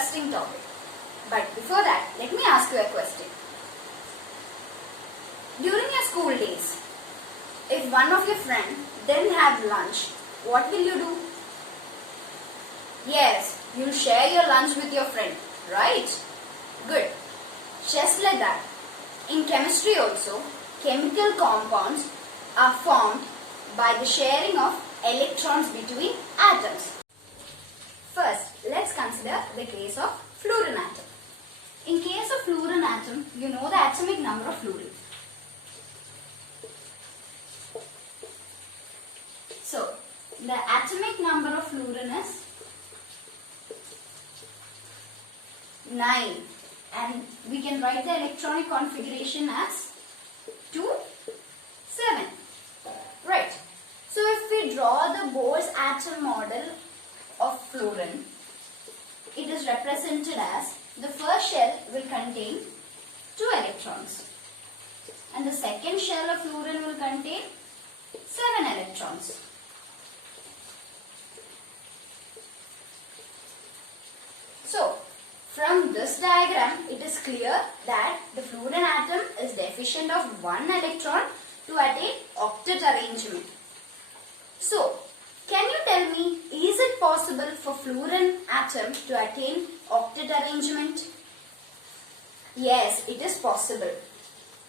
interesting topic. But before that, let me ask you a question. During your school days, if one of your friends didn't have lunch, what will you do? Yes, you'll share your lunch with your friend, right? Good. Just like that, in chemistry also, chemical compounds are formed by the sharing of electrons between atoms. First, let's consider the case of fluorine atom. In case of fluorine atom, you know the atomic number of fluorine. So, the atomic number of fluorine is 9, and we can write the electronic configuration as 2, 7. Right. So, if we draw the Bohr's atom model of fluorine, it is represented as the first shell will contain 2 electrons and the second shell of fluorine will contain 7 electrons. So, from this diagram, it is clear that the fluorine atom is deficient of 1 electron to attain octet arrangement. So, can you tell me, is it possible for fluorine atom to attain octet arrangement? Yes, it is possible.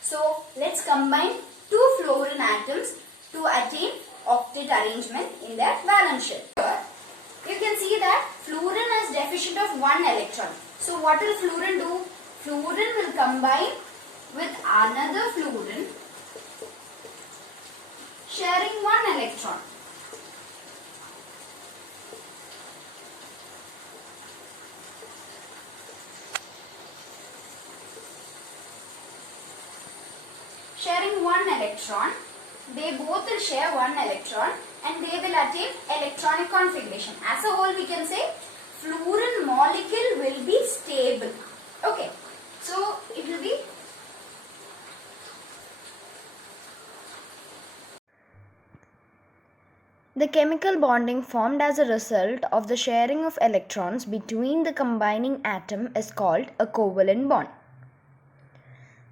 So, let's combine 2 fluorine atoms to attain octet arrangement in their valence shell. You can see that fluorine is deficient of 1 electron. So, what will fluorine do? Fluorine will combine with another fluorine sharing 1 electron. Sharing 1 electron, they both will share 1 electron and they will attain electronic configuration. As a whole, we can say fluorine molecule will be stable. Okay, so it will be the chemical bonding formed as a result of the sharing of electrons between the combining atom is called a covalent bond.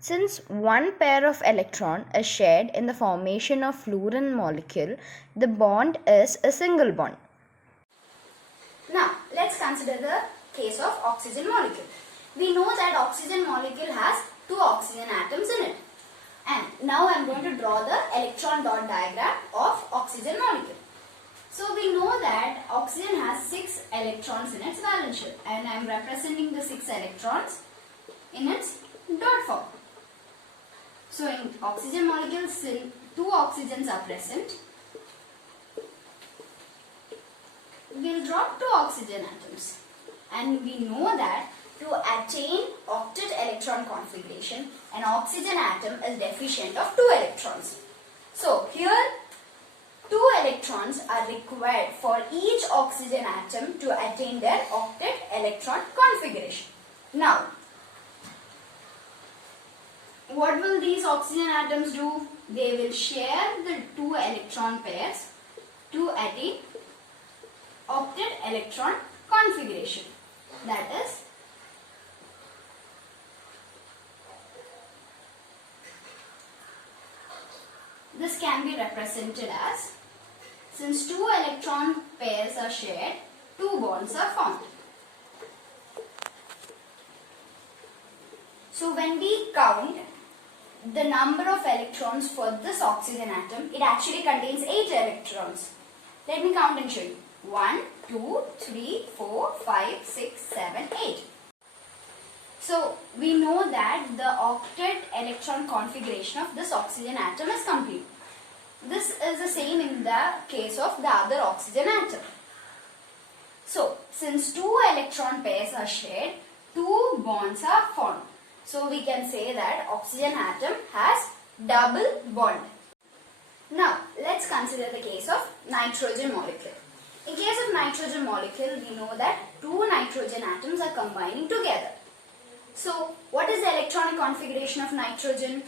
Since one pair of electron is shared in the formation of fluorine molecule, the bond is a single bond. Now, let's consider the case of oxygen molecule. We know that oxygen molecule has 2 oxygen atoms in it. And now I am going to draw the electron dot diagram of oxygen molecule. So, we know that oxygen has 6 electrons in its valence shell, and I am representing the 6 electrons in its dot form. So, in oxygen molecule, 2 oxygens are present. We will draw 2 oxygen atoms, and we know that to attain octet electron configuration, an oxygen atom is deficient of 2 electrons. So, here 2 electrons are required for each oxygen atom to attain their octet electron configuration. Now, what will these oxygen atoms do? They will share the 2 electron pairs to attain octet electron configuration. That is, this can be represented as, since 2 electron pairs are shared, 2 bonds are formed. So when we count the number of electrons for this oxygen atom, it actually contains 8 electrons. Let me count and show you. 1, 2, 3, 4, 5, 6, 7, 8. So, we know that the octet electron configuration of this oxygen atom is complete. This is the same in the case of the other oxygen atom. So, since 2 electron pairs are shared, 2 bonds are formed. So, we can say that oxygen atom has double bond. Now, let's consider the case of nitrogen molecule. In case of nitrogen molecule, we know that 2 nitrogen atoms are combining together. So, what is the electronic configuration of nitrogen?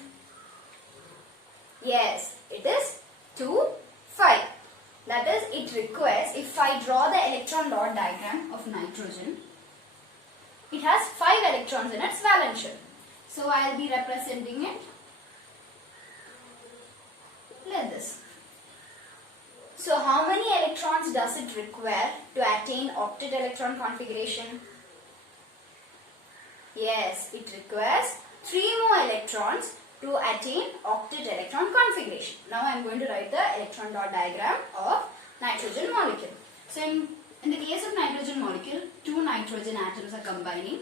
Yes, it is 2, 5. That is, it requires, if I draw the electron dot diagram of nitrogen, it has 5 electrons in its valence shell. So I'll be representing it like this. So how many electrons does it require to attain octet electron configuration? Yes, it requires 3 more electrons to attain octet electron configuration. Now I am going to write the electron dot diagram of nitrogen molecule. So in the case of nitrogen molecule, 2 nitrogen atoms are combining.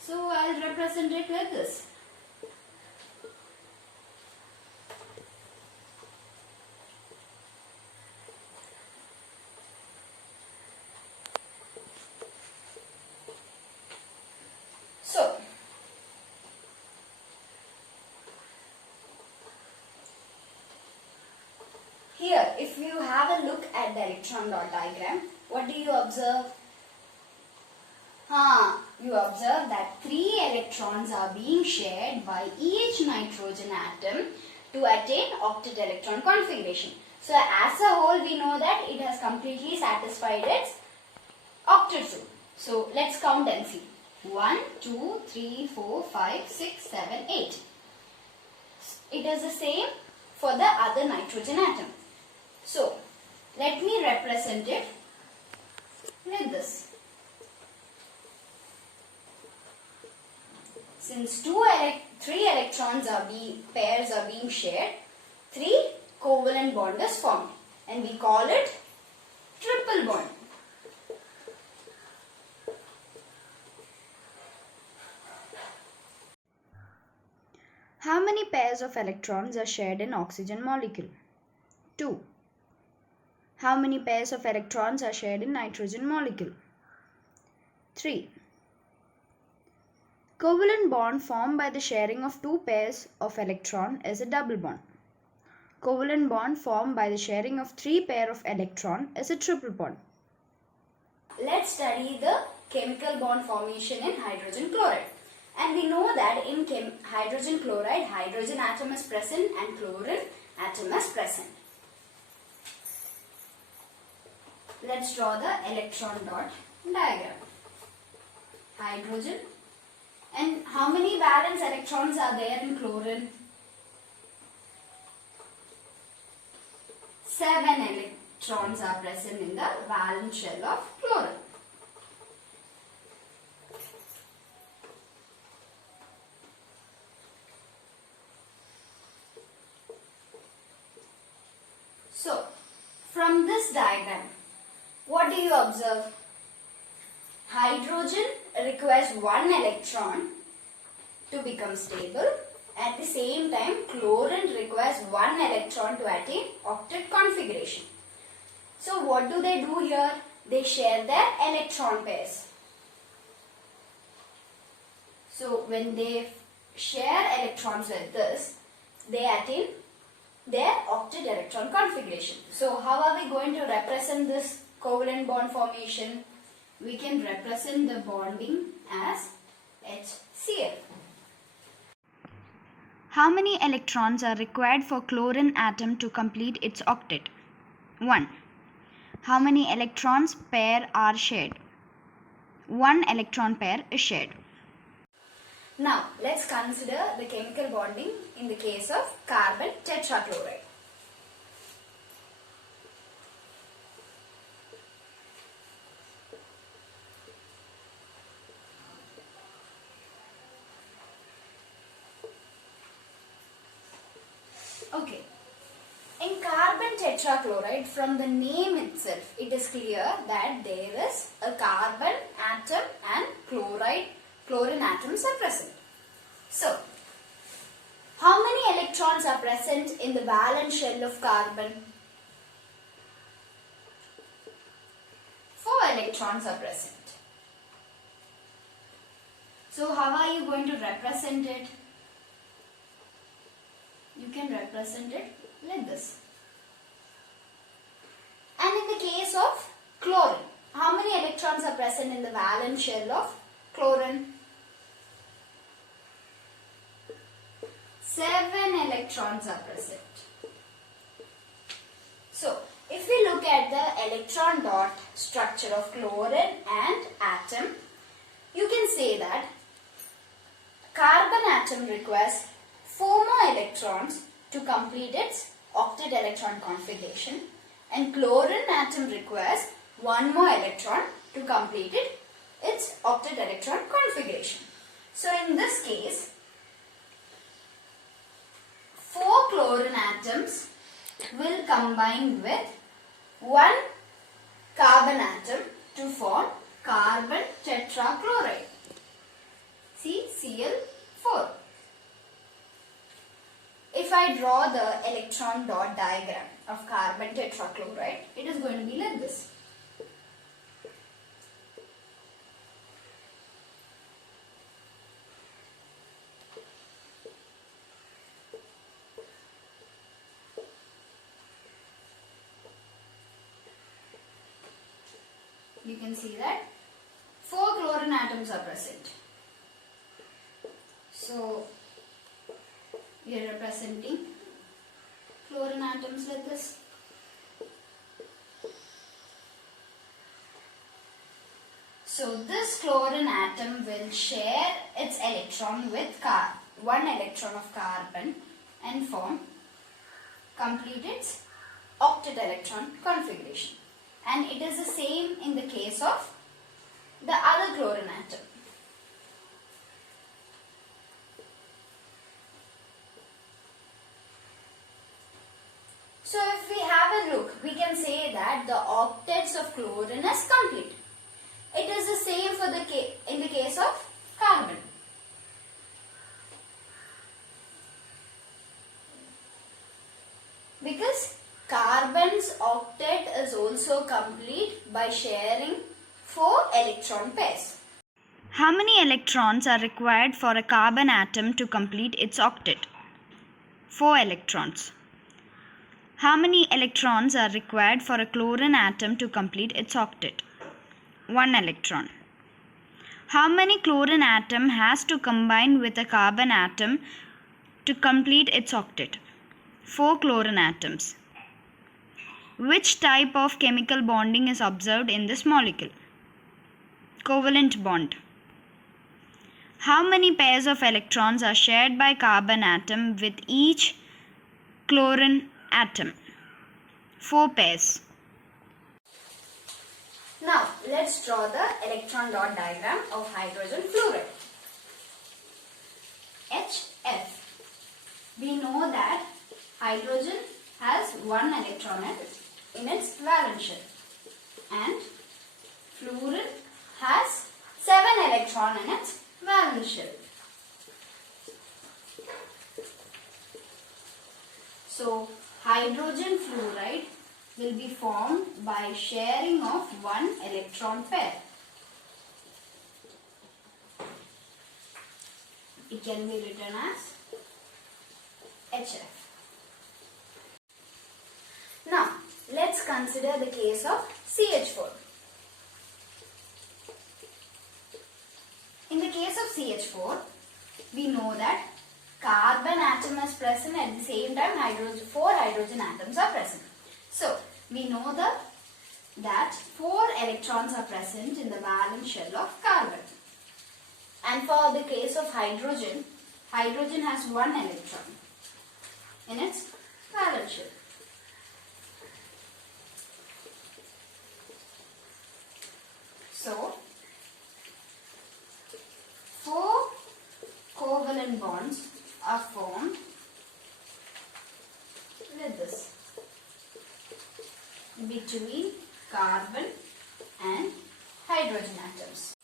So I will represent it like this. So here, if you have a look at the electron dot diagram, what do you observe? You observe that 3 electrons are being shared by each nitrogen atom to attain octet electron configuration. So as a whole, we know that it has completely satisfied its octet rule. So let's count and see. 1, 2, 3, 4, 5, 6, 7, 8. It is the same for the other nitrogen atom. So let me represent it like this. Since 3 electrons pairs are being shared, 3 covalent bond is formed and we call it triple bond. How many pairs of electrons are shared in oxygen molecule? 2. How many pairs of electrons are shared in nitrogen molecule? 3. Covalent bond formed by the sharing of 2 pairs of electron is a double bond. Covalent bond formed by the sharing of 3 pair of electron is a triple bond. Let's study the chemical bond formation in hydrogen chloride. And we know that in hydrogen chloride, hydrogen atom is present and chlorine atom is present. Let's draw the electron dot diagram. Hydrogen. And how many valence electrons are there in chlorine? 7 electrons are present in the valence shell of chlorine. So, from this diagram, what do you observe? Hydrogen requires 1 electron to become stable. At the same time, chlorine requires 1 electron to attain octet configuration. So, what do they do here? They share their electron pairs. So, when they share electrons like this, they attain their octet electron configuration. So, how are we going to represent this covalent bond formation? We can represent the bonding as HCl. How many electrons are required for chlorine atom to complete its octet? 1. How many electrons pair are shared? 1 electron pair is shared. Now, let's consider the chemical bonding in the case of carbon tetrachloride. Okay. In carbon tetrachloride, from the name itself, it is clear that there is a carbon atom and chlorine atoms are present. So, how many electrons are present in the valence shell of carbon? 4 electrons are present. So, how are you going to represent it? You can represent it like this. And in the case of chlorine, how many electrons are present in the valence shell of chlorine? 7 electrons are present. So, if we look at the electron dot structure of chlorine and atom, you can say that carbon atom requires 4 more electrons to complete its octet electron configuration, and chlorine atom requires 1 more electron to complete its octet electron configuration. So in this case, 4 chlorine atoms will combine with 1 carbon atom to form carbon tetrachloride. See, Cl4. If I draw the electron dot diagram of carbon tetrachloride, it is going to be like this. You can see that 4 chlorine atoms are present. So, we are representing chlorine atoms like this. So, this chlorine atom will share its electron with 1 electron of carbon and complete its octet electron configuration. And it is the same in the case of the other chlorine atom. So if we have a look, we can say that the octets of chlorine is complete. It is the same for in the case of carbon. Because carbon's octet is also complete by sharing 4 electron pairs. How many electrons are required for a carbon atom to complete its octet? 4 electrons. How many electrons are required for a chlorine atom to complete its octet? 1 electron. How many chlorine atom has to combine with a carbon atom to complete its octet? 4 chlorine atoms. Which type of chemical bonding is observed in this molecule? Covalent bond. How many pairs of electrons are shared by carbon atom with each chlorine atom? 4 pairs. Now, let's draw the electron dot diagram of hydrogen fluoride. HF. We know that hydrogen has 1 electron in its valence shell, and fluorine has 7 electrons in its valence shell. So, hydrogen fluoride will be formed by sharing of 1 electron pair. It can be written as HF. Now, let's consider the case of CH4. In the case of CH4, we know that carbon atom is present, at the same time 4 hydrogen atoms are present. So, we know that 4 electrons are present in the valence shell of carbon. And for the case of hydrogen, hydrogen has 1 electron in its valence shell. So, 4 covalent bonds are formed with this between carbon and hydrogen atoms.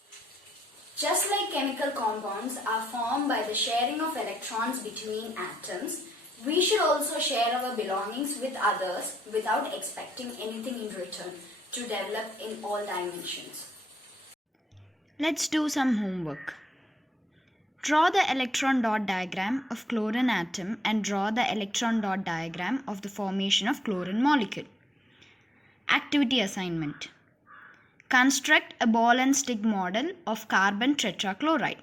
Just like chemical compounds are formed by the sharing of electrons between atoms, we should also share our belongings with others without expecting anything in return to develop in all dimensions. Let's do some homework. Draw the electron dot diagram of chlorine atom and draw the electron dot diagram of the formation of chlorine molecule. Activity assignment. Construct a ball and stick model of carbon tetrachloride.